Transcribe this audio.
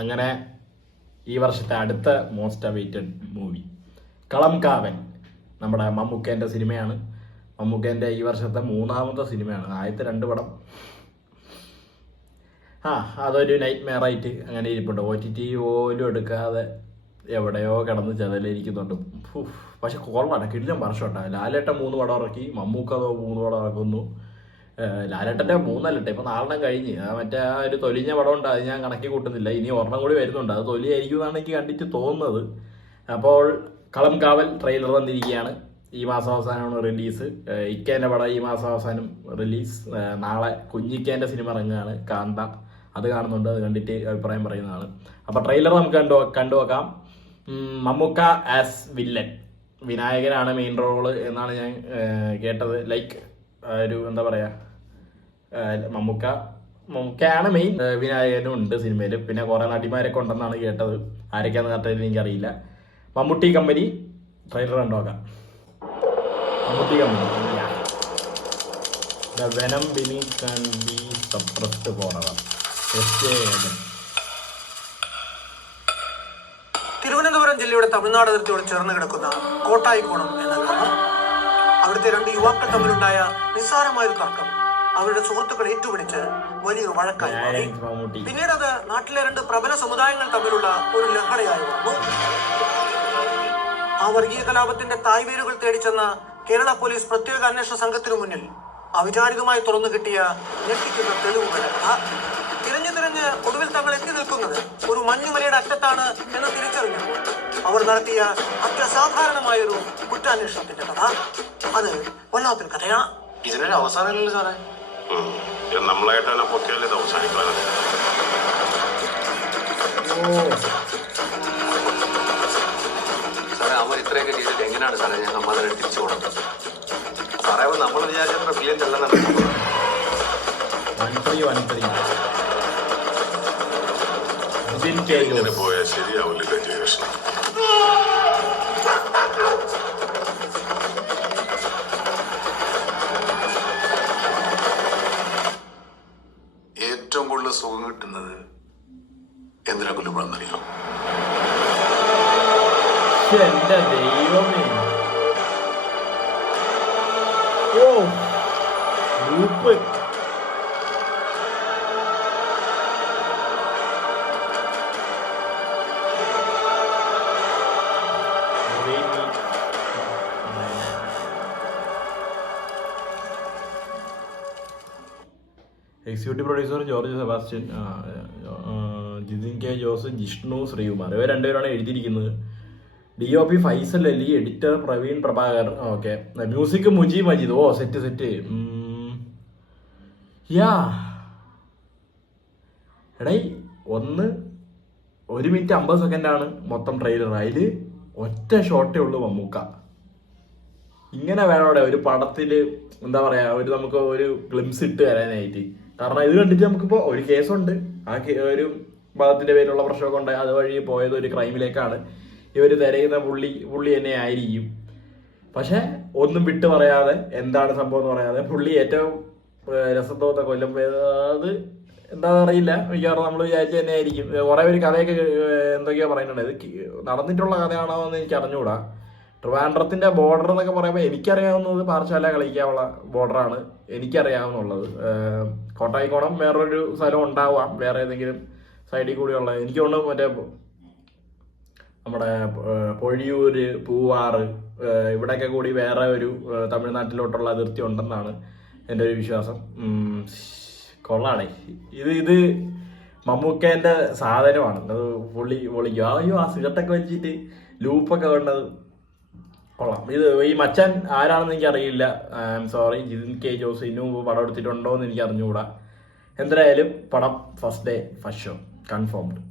അങ്ങനെ ഈ വർഷത്തെ അടുത്ത മോസ്റ്റ് അവൈറ്റഡ് മൂവി കളം കാവൻ നമ്മുടെ മമ്മൂക്കേൻ്റെ സിനിമയാണ്. മമ്മൂക്കേൻ്റെ ഈ വർഷത്തെ മൂന്നാമത്തെ സിനിമയാണ്. ആദ്യത്തെ 2 പടം അതൊരു നൈറ്റ് മെയറായിട്ട് അങ്ങനെ ഇരിപ്പുണ്ട്. OTT പോലും എടുക്കാതെ എവിടെയോ കിടന്ന് ചെതലിരിക്കുന്നുണ്ട്. പക്ഷെ കൊള്ളാണ്, കിടിലം വർഷം ഉണ്ടാകും. ലാലേട്ടൻ 3 പടം ഇറക്കി, മമ്മൂക്ക 3 പടം ഇറക്കുന്നു. ലാലേട്ടൻ്റെ 3 ഇപ്പം 4 കഴിഞ്ഞ് മറ്റേ ആ ഒരു തൊലിഞ്ഞ പടം ഉണ്ട്, അത് ഞാൻ കണക്കി കൂട്ടുന്നില്ല. ഇനി ഒരെണ്ണം കൂടി വരുന്നുണ്ട്, അത് തൊലിയായിരിക്കും എന്നാണ് എനിക്ക് കണ്ടിട്ട് തോന്നുന്നത്. അപ്പോൾ കളം കാവൽ ട്രെയിലർ വന്നിരിക്കുകയാണ്. ഈ മാസം അവസാനമാണ് റിലീസ്. ഇക്കേൻ്റെ പടം ഈ മാസം അവസാനം റിലീസ്. നാളെ കുഞ്ഞിക്കേൻ്റെ സിനിമ ഇറങ്ങുകയാണ്, കാന്ത. അത് കാണുന്നുണ്ട്, അത് കണ്ടിട്ട് അഭിപ്രായം പറയുന്നതാണ്. അപ്പോൾ ട്രെയിലർ നമുക്ക് കണ്ടുവെക്കാം. മമ്മൂക്ക ആസ് വില്ലൻ, വിനായകനാണ് മെയിൻ റോള് എന്നാണ് ഞാൻ കേട്ടത്. ലൈക്ക് ഒരു എന്താ പറയുക, മമ്മൂക്കയാണ് മെയിൻ, വിനായകനും ഉണ്ട് സിനിമയിൽ. പിന്നെ കുറേ നടിമാരൊക്കെ ഉണ്ടെന്നാണ് കേട്ടത്. ആരൊക്കെയാണെന്ന് കറക്റ്റായിട്ട് എനിക്കറിയില്ല. മമ്മൂട്ടി കമ്പനി ട്രെയിലർ കണ്ടുനോക്കാം. Mammootty company the venom beneath can be suppressed forever. Thiruvananthapuram ജില്ലയുടെ തമിഴ്നാട് അതിർത്തിയോട് ചേർന്ന് കിടക്കുന്ന കോട്ടായിക്കോണം എന്ന ഗ്രാമം. അവിടുത്തെ 2 യുവാക്കൾ തമ്മിലുണ്ടായ നിസ്സാരമായൊരു തർക്കം അവരുടെ സുഹൃത്തുക്കൾ ഏറ്റുപിടിച്ച് വലിയൊരു വഴക്കായി മാറി. പിന്നീട് അത് നാട്ടിലെ 2 പ്രബല സമുദായങ്ങൾ തമ്മിലുള്ള ഒരു ലഹളയായി വന്നു. ആ വർഗീയ കലാപത്തിന്റെ തായ്വേരുകൾ തേടിച്ചെന്ന കേരള പോലീസ് പ്രത്യേക അന്വേഷണ സംഘത്തിനു മുന്നിൽ അവിചാരിതമായി തുറന്നു കിട്ടിയ ഞെട്ടിക്കുന്ന തെളിവുകൾ. തിരഞ്ഞ് ഒടുവിൽ തങ്ങൾ എത്തി നിൽക്കുന്നത് ഒരു മഞ്ഞുമലയുടെ അറ്റത്താണ് എന്ന് തിരിച്ചറിഞ്ഞപ്പോൾ അവർ നടത്തിയ അത്യസാധാരണമായൊരു കുറ്റാന്വേഷണത്തിന്റെ കഥ. അത് വല്ലാത്തൊരു കഥയാണ്. ഇതിനൊരു അവസാനമല്ലല്ലോ സാറേ. നമ്മളായിട്ട് തന്നെ പൊക്കിയാൽ ഇത് അവസാനിക്കാനാണ്. സാറേ അവർ ഇത്രയൊക്കെ ചെയ്തിട്ട് എങ്ങനെയാണ് സാറേ ഞാൻ സമാധാനം തിരിച്ചു കൊടുത്തത്? സാറേ നമ്മൾ വിചാരിച്ച ഫിലിം ചെല്ലുന്നുണ്ട്. പോയാൽ ശരിയാവില്ല ജയകൃഷ്ണൻ. ഏറ്റവും കൂടുതൽ സുഖം കിട്ടുന്നത് എന്തിനാ കൊല്ലുമ്പോഴെന്നറിയോ? എന്റെ ദൈവമേ, group executive producer George Sebastian, Jithin K Jose, Jishnu Sreekumar, ഇവർ 2 പേരാണ് എഴുതിയിരിക്കുന്നത്. DOP Faisal Ali, editor Praveen Prabhakar. Okay, music Mujeeb Majeed. Set എടേ 1 മിനിറ്റ് 50 സെക്കൻഡാണ് മൊത്തം ട്രെയിലർ. അതിൽ ഒറ്റ ഷോട്ടേ ഉള്ളൂ മമ്മൂക്ക. ഇങ്ങനെ വേണോടെ ഒരു പടത്തിൽ എന്താ പറയുക, നമുക്ക് ഒരു ഗ്ലിംസ് ഇട്ട് തരാനായിട്ട്. കാരണം ഇത് കണ്ടിട്ട് നമുക്കിപ്പോൾ ഒരു കേസുണ്ട്, ആ ഒരു ഭാഗത്തിൻ്റെ പേരിലുള്ള പ്രശ്നമൊക്കെ ഉണ്ട്. അതുവഴി പോയത് ഒരു ക്രൈമിലേക്കാണ്. ഇവർ തിരയുന്ന പുള്ളി തന്നെ ആയിരിക്കും. പക്ഷെ ഒന്നും വിട്ട് പറയാതെ, എന്താണ് സംഭവം എന്ന് പറയാതെ, പുള്ളി ഏറ്റവും രസത്തോടെ കൊല്ലം പോയത് അത് എന്താണെന്ന് അറിയില്ല. മിക്കവാറും നമ്മൾ വിചാരിച്ചു തന്നെ ആയിരിക്കും. കുറേ പേര് കഥയൊക്കെ എന്തൊക്കെയോ പറയുന്നുണ്ട്. ഇത് നടന്നിട്ടുള്ള കഥയാണോ എന്ന് എനിക്ക് അറിഞ്ഞുകൂടാ. ട്രിവാൻഡ്രത്തിന്റെ ബോർഡർ എന്നൊക്കെ പറയുമ്പോൾ എനിക്കറിയാവുന്നത് പാറശാല കളിക്കാനുള്ള ബോർഡറാണ് എനിക്കറിയാവുന്നുള്ളത്. കോട്ടായിക്കോണം വേറൊരു സ്ഥലം ഉണ്ടാവാം, വേറെ ഏതെങ്കിലും സൈഡിൽ കൂടിയുള്ള. എനിക്ക് തോന്നുന്നു മറ്റേ നമ്മുടെ പൊഴിയൂര്, പൂവാറ്, ഇവിടെയൊക്കെ കൂടി വേറെ ഒരു തമിഴ്നാട്ടിലോട്ടുള്ള അതിർത്തി ഉണ്ടെന്നാണ് എൻ്റെ ഒരു വിശ്വാസം. കൊള്ളാണേ. ഇത് മമ്മൂക്കേൻ്റെ സാധനമാണ്. അത് പൊളിക്കും. ആ സിഗരറ്റൊക്കെ വെച്ചിട്ട് ലൂപ്പൊക്കെ വേണ്ടത് കൊള്ളാം. ഈ മച്ചാൻ ആരാണെന്ന് എനിക്കറിയില്ല. I am sorry. Jithin K Jose ഇതിനു മുമ്പ് പടം എടുത്തിട്ടുണ്ടോ എന്ന് എനിക്ക് അറിഞ്ഞുകൂടാ. എന്തായാലും പടം first day first show confirmed.